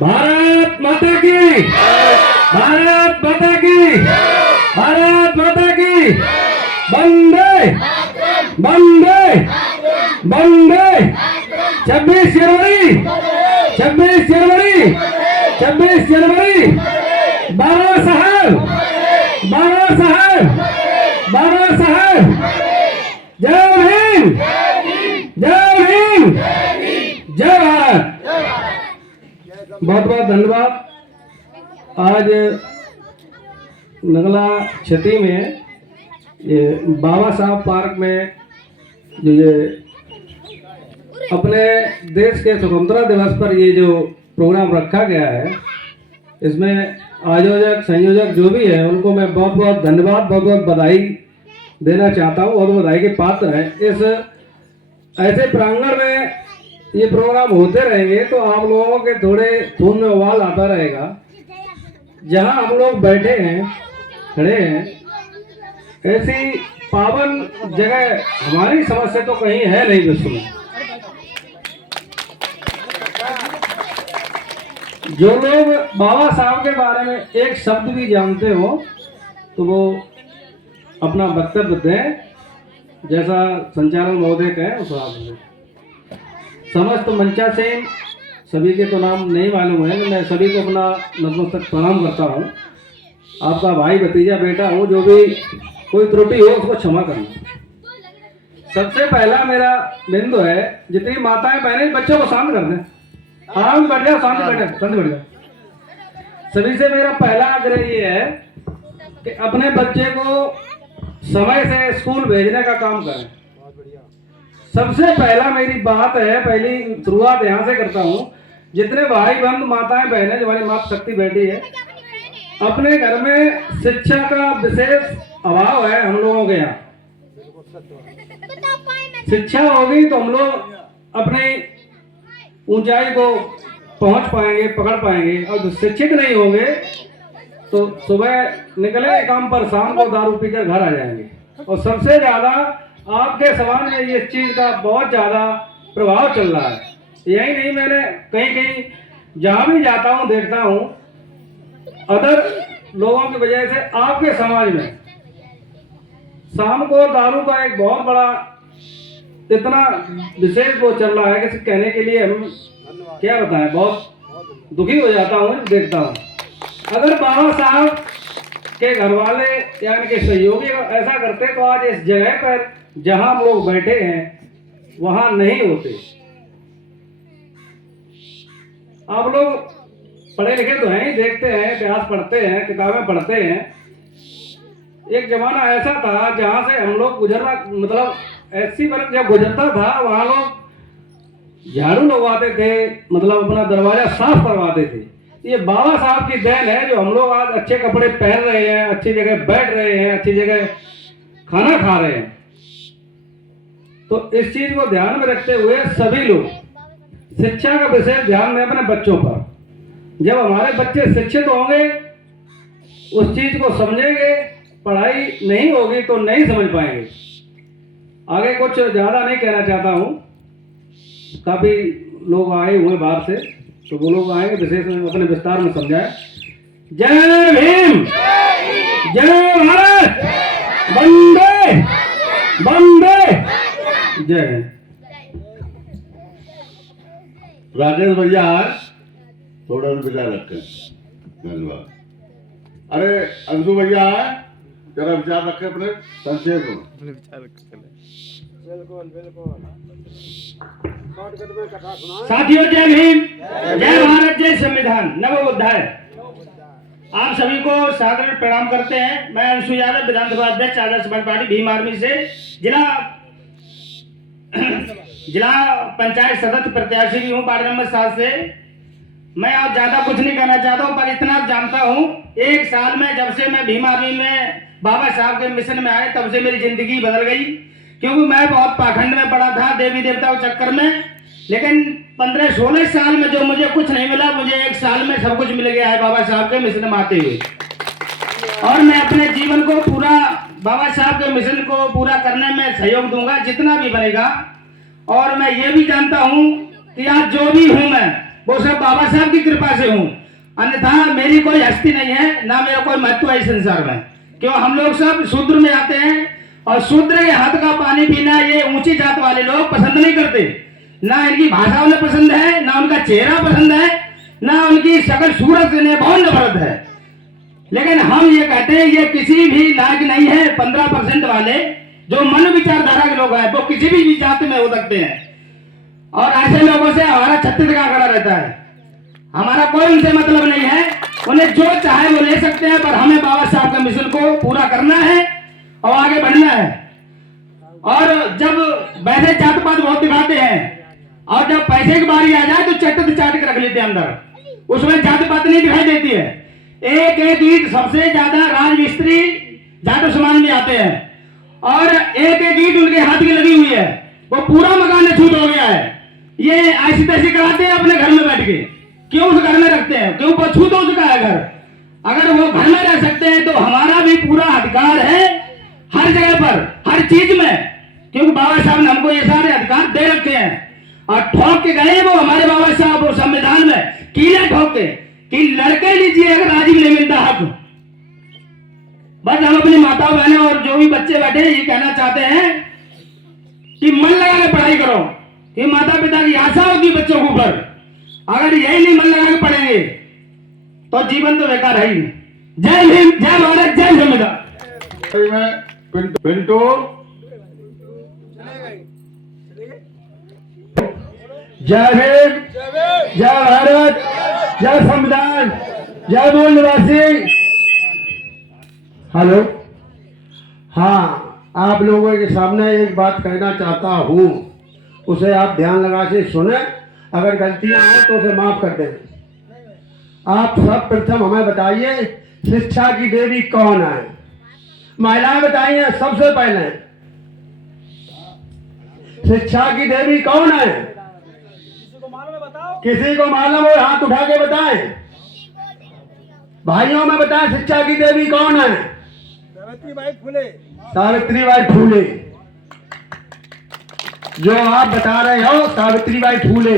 भारत माता की, भारत माता की, भारत माता की, वंदे वंदे वंदे। 26 जनवरी, 26 जनवरी, 26 जनवरी, बाबा साहब, बाबा साहब, बाबा साहब। जय भीम, जय भीम, जय भारत। बहुत बहुत धन्यवाद। आज नगला क्षति में ये बाबा साहब पार्क में जो ये अपने देश के स्वतंत्रता दिवस पर ये जो प्रोग्राम रखा गया है, इसमें आयोजक संयोजक जो भी है उनको मैं बहुत बहुत धन्यवाद, बहुत बहुत बधाई देना चाहता हूँ। बहुत बधाई के पात्र हैं। इस ऐसे प्रांगण में ये प्रोग्राम होते रहेंगे तो आप लोगों के थोड़े खून में उबाल आता रहेगा। जहां हम लोग बैठे हैं, खड़े हैं, ऐसी पावन जगह हमारी समझ से तो कहीं है नहीं विश्व में। जो लोग बाबा साहब के बारे में एक शब्द भी जानते हो तो वो अपना वक्तव्य दें, जैसा संचालन महोदय कहें उस हिसाब से। समस्त मंचा से सभी के तो नाम नहीं मालूम है, मैं सभी को अपना नतमस्तक प्रणाम करता हूँ। आपका भाई भतीजा बेटा हूँ, जो भी कोई त्रुटि हो उसको क्षमा करना। सबसे पहला मेरा बिंदु है, जितनी माताएं बहनें बच्चों को शांत कर दें। आराम बैठ जाओ, शांत बैठे, शांत बैठ जाओ। सभी से मेरा पहला आग्रह ये है कि अपने बच्चे को समय से स्कूल भेजने का काम करें। सबसे पहला मेरी बात है, पहली शुरुआत यहाँ से करता हूँ। जितने भाई बंधु माताएं बहनें जो हमारी माता शक्ति बैठी है, अपने घर में शिक्षा का विशेष अभाव है हम लोगों के यहाँ। शिक्षा होगी तो हम लोग अपनी ऊंचाई को पहुंच पाएंगे, पकड़ पाएंगे। और जो शिक्षित नहीं होंगे तो सुबह निकले काम पर, शाम को दारू पीकर घर आ जाएंगे। और सबसे ज्यादा आपके समाज में इस चीज का बहुत ज्यादा प्रभाव चल रहा है। यही नहीं, मैंने कहीं कहीं जहां भी जाता हूं देखता हूं, अदर लोगों की वजह से आपके समाज में शाम को दारू का एक बहुत बड़ा इतना विशेष वो चल रहा है कि कहने के लिए हम क्या बताएं, बहुत दुखी हो जाता हूं देखता हूं। अगर बाबा साहब के घर वाले या इनके सहयोगी ऐसा करते तो आज इस जगह पर जहां हम लोग बैठे हैं वहां नहीं होते। आप लोग पढ़े लिखे तो हैं ही, देखते हैं, इतिहास पढ़ते हैं, किताबें पढ़ते हैं। एक जमाना ऐसा था जहां से हम लोग गुजरना, मतलब 80 वर्ष जब गुजरता था वहां लोग झाड़ू लगवाते थे, मतलब अपना दरवाजा साफ करवाते थे। ये बाबा साहब की देन है जो हम लोग आज अच्छे कपड़े पहन रहे हैं, अच्छी जगह बैठ रहे हैं, अच्छी जगह खाना खा रहे हैं। तो इस चीज को ध्यान में रखते हुए सभी लोग शिक्षा का विशेष ध्यान दें अपने बच्चों पर। जब हमारे बच्चे शिक्षित होंगे, उस चीज को समझेंगे, पढ़ाई नहीं होगी तो नहीं समझ पाएंगे। आगे कुछ ज्यादा नहीं कहना चाहता हूँ। काफी लोग आए हुए बाहर से, तो वो लोग आएंगे विशेष में अपने विस्तार में समझाए। जय भीम, जय भारत, वंदे वंदे, जय हिंद। राजेश भैया थोड़ा विचार रखें, धन्यवाद। अरे अंशु भैया जरा विचार रखें अपने संक्षेप में। साथियों, जय भीम, जय भारत, जय संविधान, नमो बुद्धाय। आप सभी को सादर प्रणाम करते हैं। मैं अंशु यादव, विधानसभा अध्यक्ष आदर्श समाज पार्टी भीम आर्मी से, जिला पंचायत सदस्य प्रत्याशी भी हूँ वार्ड नंबर 7 से। मैं आप ज्यादा कुछ नहीं कहना चाहता हूँ, पर इतना जानता हूँ, एक साल में जब से मैं भीम आर्मी में बाबा साहब के मिशन में आए तब से मेरी जिंदगी बदल गई। क्योंकि मैं बहुत पाखंड में पड़ा था, देवी देवताओं के चक्कर में, लेकिन 15-16 साल में जो मुझे कुछ नहीं मिला, मुझे एक साल में सब कुछ मिल गया है बाबा साहब के मिशन में आते हुए। और मैं अपने जीवन को पूरा बाबा साहब के मिशन को पूरा करने में सहयोग दूंगा जितना भी बनेगा। और मैं ये भी जानता हूँ कि आज जो भी हूँ मैं वो सब बाबा साहब की कृपा से हूँ, अन्यथा मेरी कोई हस्ती नहीं है, ना मेरा कोई महत्व है इस संसार में। क्यों हम लोग सब शूद्र में आते हैं और शूद्र के हाथ का पानी पीना ये ऊंची जात वाले लोग पसंद नहीं करते। ना इनकी भाषा उन्हें पसंद है, ना उनका चेहरा पसंद है, ना उनकी शकल सूरत इन्हें बहुत नफरत है। लेकिन हम ये कहते हैं ये किसी भी लायक नहीं है। 15% वाले जो मन विचारधारा के लोग हैं वो किसी भी जाति में हो सकते हैं, और ऐसे लोगों से हमारा छत्तीसगढ़ खड़ा रहता है। हमारा कोई उनसे मतलब नहीं है, उन्हें जो चाहे वो ले सकते हैं, पर हमें बाबा साहब के मिशन को पूरा करना है और आगे बढ़ना है। और जब वैसे जात पात बहुत दिखाते हैं और जब पैसे की बारी आ जाए तो चट के रख लेते हैं अंदर, उसमें जात पात नहीं दिखाई देती है। एक एक ईंट सबसे ज्यादा राजमिस्त्री जाट समाज में आते हैं और एक एक ईंट उनके हाथ की लगी हुई है, वो पूरा मकान छूट हो गया है। ये ऐसी तैसी कराते हैं अपने घर में बैठ के, क्यों उस घर में रखते हैं? क्यों वो छूट हो चुका है घर। अगर वो घर में रह सकते हैं तो हमारा भी पूरा अधिकार है हर जगह पर, हर चीज में, क्योंकि बाबा साहब ने हमको ये सारे अधिकार दे रखे हैं। और ठोक के गए वो हमारे बाबा साहब वो संविधान में कीले ठोक के कि लड़के लीजिए अगर राजीव नहीं मिलता हक। बस हम अपनी माता बहनें और जो भी बच्चे बैठे ये कहना चाहते हैं कि मन लगा के पढ़ाई करो, कि माता पिता की आशा होगी बच्चों के ऊपर। अगर यही नहीं मन लगा के पढ़ेंगे तो जीवन तो बेकार है ही। जय भीम, जय भारत, जय संविधान। पिंटू जय भीम, जय भारत, जय संविधान, जय मूल निवासी। हेलो, हाँ, आप लोगों के सामने एक बात कहना चाहता हूँ, उसे आप ध्यान लगा के सुने। अगर गलतियां हो तो उसे माफ कर दें। आप सब प्रथम हमें बताइए शिक्षा की देवी कौन है? महिलाएं बताइए सबसे पहले, शिक्षा की देवी कौन है? किसी को मालूम हो हाथ उठा के बताएं। भाइयों में बताएं शिक्षा की देवी कौन है? सावित्रीबाई फुले। सावित्रीबाई फुले। जो आप बता रहे हो सावित्रीबाई फुले,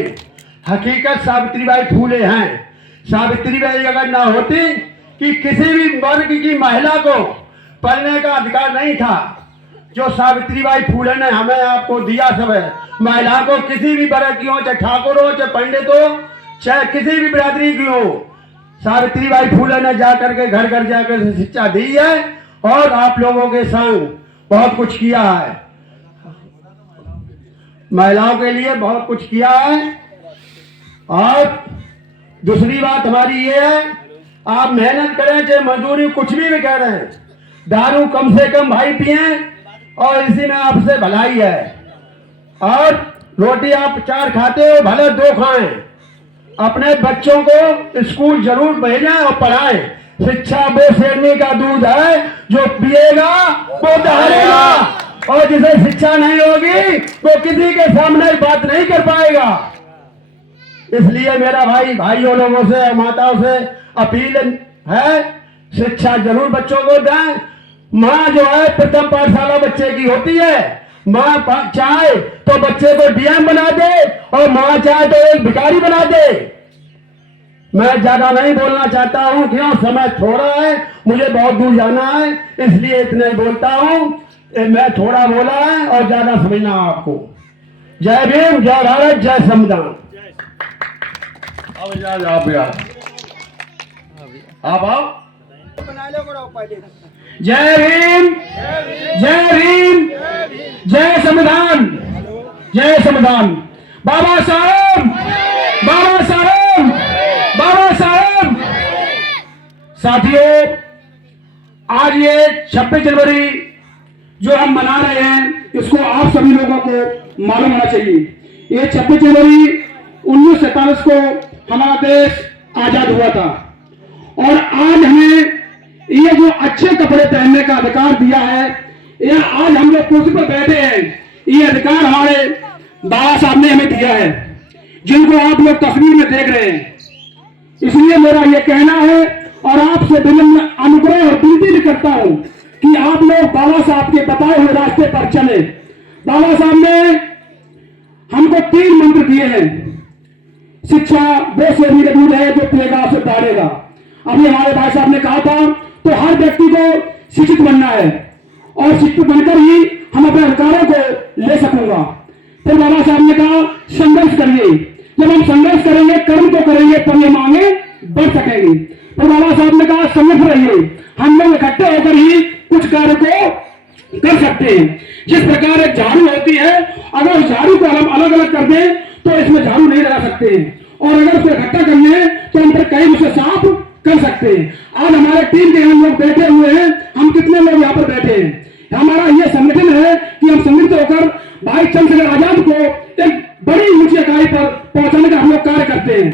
हकीकत सावित्रीबाई फुले हैं। सावित्रीबाई अगर ना होती कि किसी भी वर्ग की महिला को पढ़ने का अधिकार नहीं था, जो सावित्रीबाई फुले ने हमें आपको दिया सब है। महिला को किसी भी वर्ग की हो, चाहे ठाकुर हो, चाहे पंडित हो, चाहे किसी भी बिरादरी की हो, सावित्रीबाई फुले ने जाकर के घर घर जाकर शिक्षा दी है और आप लोगों के संग बहुत कुछ किया है। महिलाओं के लिए बहुत कुछ किया है। और दूसरी बात हमारी ये है, आप मेहनत करें चाहे मजदूरी कुछ भी कह रहे हैं, दारू कम से कम भाई पिए और इसी में आपसे भलाई है। और रोटी आप 4 खाते हो, भले 2 खाएं। अपने बच्चों को स्कूल जरूर भेजें और पढ़ाएं। शिक्षा वो शेरनी का दूध है, जो पिएगा वो दहाड़ेगा, और जिसे शिक्षा नहीं होगी वो किसी के सामने बात नहीं कर पाएगा। इसलिए मेरा भाइयों लोगों से, माताओं से अपील है, शिक्षा जरूर बच्चों को दें। माँ जो है प्रथम पाठशाला बच्चे की होती है। माँ चाहे तो बच्चे को डीएम बना दे और माँ चाहे तो एक भिखारी बना दे। मैं ज्यादा नहीं बोलना चाहता हूँ, क्यों समय थोड़ा है, मुझे बहुत दूर जाना है, इसलिए इतना ही बोलता हूँ। मैं थोड़ा बोला है और ज्यादा समझना आपको। जय भीम, जय भारत, जय संविधान। आप आओ। जय भीम, जय भीम, जय संविधान, जय संविधान। बाबा साहब, बाबा साहब, बाबा साहब। साथियों, आज ये 26 जनवरी जो हम मना रहे हैं, इसको आप सभी लोगों को मालूम होना चाहिए। ये 26 जनवरी 1947 को हमारा देश आजाद हुआ था, और आज हमें ये जो अच्छे कपड़े पहनने का अधिकार दिया है, ये आज हम लोग कुर्सी पर बैठे हैं, ये अधिकार हमारे बाबा साहब ने हमें दिया है, जिनको आप लोग तस्वीर में देख रहे हैं। इसलिए मेरा ये कहना है और आपसे विनम्र अनुग्रह और विनती भी करता हूं कि आप लोग बाबा साहब के बताए हुए रास्ते पर चले। बाबा साहब ने हमको 3 मंत्र दिए हैं। शिक्षा वो से भी दूर है जो पिएगा उसे ताड़ेगा। अभी हमारे भाई साहब ने कहा था, तो हर व्यक्ति को शिक्षित बनना है और शिक्षित बनकर ही हम अपने अधिकारों को ले सकूंगा। फिर बाबा साहब ने कहा संघर्ष करिए, जब हम संघर्ष करेंगे, कर्म को करेंगे, तब हम आगे बढ़ सकेंगे। फिर बाबा साहब ने कहा संगठित रहिए, हम लोग इकट्ठे होकर ही कुछ कार्य को कर सकते हैं। जिस प्रकार एक झाड़ू होती है, अगर उस झाड़ू को हम अलग अलग कर दें तो इसमें झाड़ू नहीं लगा सकते हैं, और अगर उसको इकट्ठा कर लें तो हम फिर कहीं उसे साफ कर सकते हैं। आज हमारे टीम के हम लोग बैठे हुए हैं, हम कितने लोग यहाँ पर बैठे हैं। हमारा यह संगठन है कि हम संगठित होकर भाई चंद्रशेखर आजाद को एक बड़ी ऊंची इकाई पर पहुंचाने का हम लोग कार्य करते हैं।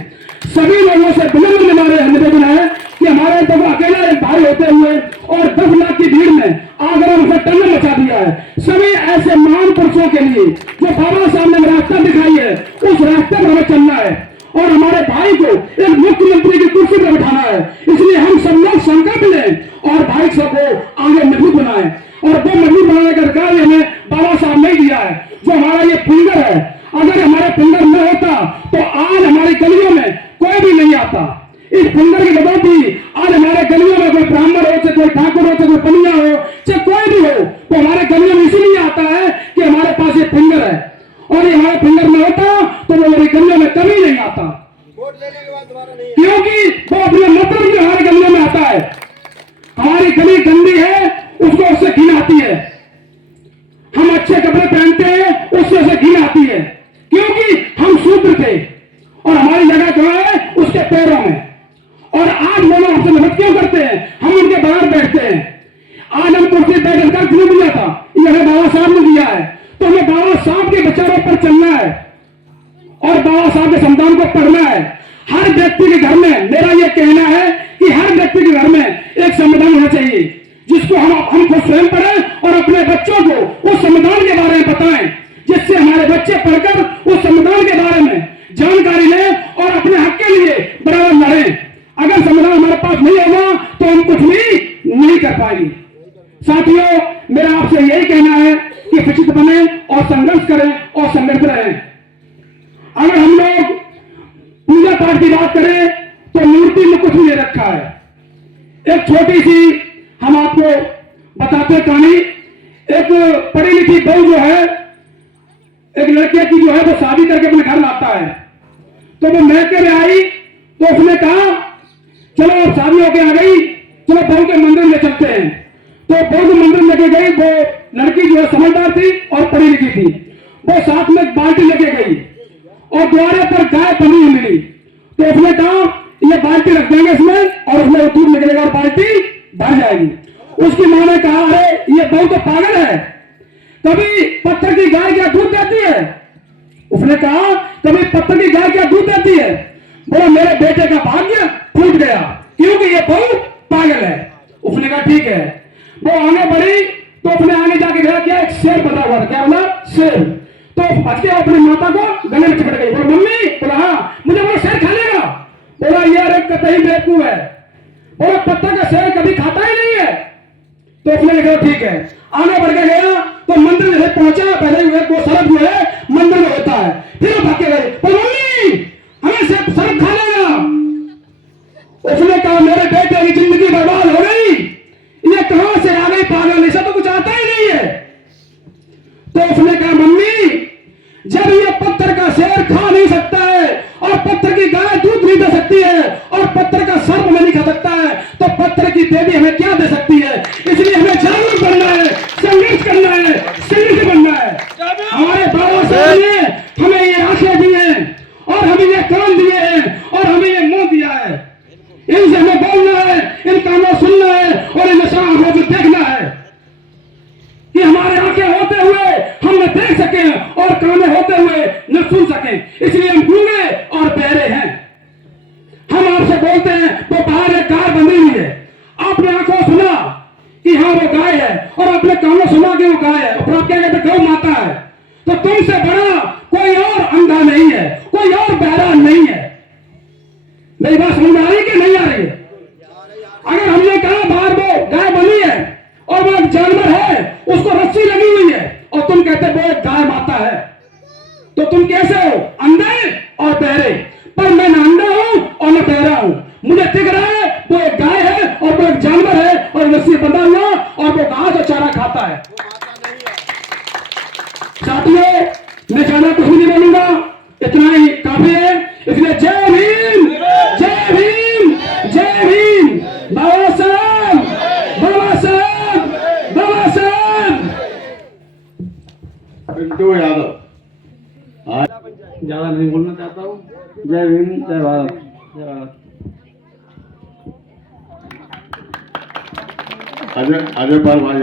सभी लोगों से विनम्र निवेदन है कि हमारे तो अकेला एक भाई होते हुए और 10 लाख की भीड़ में आगरा उसे टन्नन मचा दिया है। सभी ऐसे महान पुरुषों के लिए जो बाबा साहब ने रास्ता दिखाई है, उस रास्ते पर हमें चलना है और हमारे भाई को एक मुख्यमंत्री की कुर्सी पर बैठाना है। इसलिए हम सब लोग संकल्प लें और भाई सबको आगे मजबूत बनाएं, और वो मजबूत बनाने का कार्य हमें बाबा साहब ने दिया है। जो हमारा ये फिंगर है, अगर हमारा फिंगर न होता तो आज हमारी गलियों में कोई भी नहीं आता। इस फिंगर की बदौलत ही आज हमारे गलियों में कोई ब्राह्मण हो, चाहे कोई ठाकुर हो, चाहे कोई पनिया हो, चाहे कोई भी हो, तो हमारे गलियों में इसीलिए आता है कि हमारे पास ये फिंगर है, और ये हमारा फिंगर न होता तो वो हमारी गलियों में कभी नहीं आता, वोट लेने के बाद दोबारा नहीं क्योंकि वो अपने मतलब जो हमारे गलियों में आता है। हमारी गली गंदी है, उसको उससे घिन आती है। हम अच्छे कपड़े पहनते हैं, उससे उसे घिन आती है, क्योंकि हम शूद्र थे और हमारी जगह कहाँ है, उसके पैरों में। और आज वो लोग हमसे नफरत क्यों करते हैं, हम उनके बाहर बैठते हैं। आज हम कुर्सी बैठ अधिकार क्यों दिया था, ये हमें बाबा साहब ने दिया है, तो हमें बाबा साहब के विचारों पर चलना है और बाबा साहब के संविधान को पढ़ना है। हर व्यक्ति के घर में, मेरा यह कहना है कि हर व्यक्ति के घर में एक संविधान होना चाहिए, जिसको हम खुद स्वयं पढ़ें और अपने बच्चों को उस संविधान के बारे में बताएं, जिससे हमारे बच्चे पढ़कर उस संविधान के बारे में जानकारी लें और अपने हक के लिए बराबर लड़ें। अगर संविधान हमारे पास नहीं होगा तो हम कुछ भी नहीं कर पाएंगे। साथियों, मेरा आपसे यही कहना है कि शिक्षित बने और संघर्ष करें और संगठित रहें। अगर हम लोग पूजा पाठ की बात करें तो मूर्ति में कुछ नहीं रखा है। एक छोटी सी हम आपको बताते कहानी। एक पढ़ी लिखी बहू जो है, एक लड़के की जो है वो शादी करके अपने घर लाता है, तो वो मैके में आई तो उसने कहा चलो अब शादी होके आ गई, चलो बहू के मंदिर में चलते हैं। तो बहू के मंदिर लेके गई। वो लड़की जो है समझदार थी और पढ़ी लिखी थी। वो साथ में बाल्टी लेके गई और द्वारे पर गाय बंधी हुई मिली, तो उसने कहा ये बाल्टी रख देंगे इसमें और उसमें दूध निकलेगा और बाल्टी भर जाएगी। उसकी मां ने कहा अरे ये बहू तो पागल है, कभी पत्थर की गाय क्या दूध देती है। उसने कहा कभी पत्थर की गाय क्या दूध देती है। बोला मेरे बेटे का भाग्य फूट गया क्योंकि ये बहू पागल है। उसने कहा ठीक है। वो आगे बढ़ी तो उसने आगे जाके देखा क्या एक शेर बता हुआ था। क्या बोला? शेर। तो बच के अपनी माता को गले में चिपट गई। बोला मम्मी। बोला हाँ। मुझे बोला शेर खा लेगा। बोला यार एक कतई बेवकूफ है। बोला पत्थर का शेर कभी खाता ही नहीं है। तो उसने कहा ठीक है। आगे बढ़ के गया तो मंदिर में पहुंचा। पहले वो सड़क जो है मंदिर में होता है। फिर वो भाग के गए। बोला मम्मी हमें सड़क खा लेगा। उसने कहा मेरे बेटे की जिंदगी बर्बाद हो गई, ये कहां से आ गई पागल, इसे तो कुछ आता ही नहीं है। तो उसने कहा मम्मी जब ये पत्थर का शेर खा नहीं सकता है और पत्थर की गाय दूध नहीं दे सकती है और पत्थर का सर्प नहीं खा सकता है तो पत्थर की देवी हमें क्या दे सकती है। इसलिए हमें जागरूक बनना है, संघर्ष करना है, संगठित बनना है। हमारे बाबा साहब ने हमें ये आशय दिए हैं और हमें ये कान दिए हैं और हमें ये मुंह दिया है। इनसे हमें बोलना है, इन कानों सुनना है और इन्हें सामने देखना है कि हमारे आंखें होते हुए हम न देख सकें और काने होते हुए न सुन सकें। इसलिए हम गूंगे और बहरे हैं। हम आपसे बोलते हैं वो बाहर एक गाय बंधी हुई है, आपने आंखों सुना कि हाँ वो गाय है और अपने कानों सुना कि वो गाय है और आप क्या कहते गौ माता है। तो तुमसे बड़ा कोई और अंधा नहीं है, कोई और बहरा नहीं है। मेरी बात समझ में आ रही है कि नहीं आ रही है? अगर हमने कहा बाहर वो गाय बनी है और वो लगी हुई है और तुम कहते वो एक गाय माता है, तो तुम कैसे हो? अंधे और बहरे। पर मैं ना अंधा हूं और न बहरा हूं, मुझे दिख रहा है वो एक गाय है और वो एक जानवर है और रस्सी बंधा हुआ और वो घास और चारा खाता है। साथियों, मैं ज्यादा कुछ नहीं बोलूंगा, इतना ही काफी है। इसलिए जय भीम, जय भीम, जय भीम। बाबा साहब, बाबा साहब, बाबा साहब। पिंटू यादव। ज्यादा नहीं बोलना चाहता हूँ। जय भीम, जय भारत, जय भारत। अजय पाल भाई।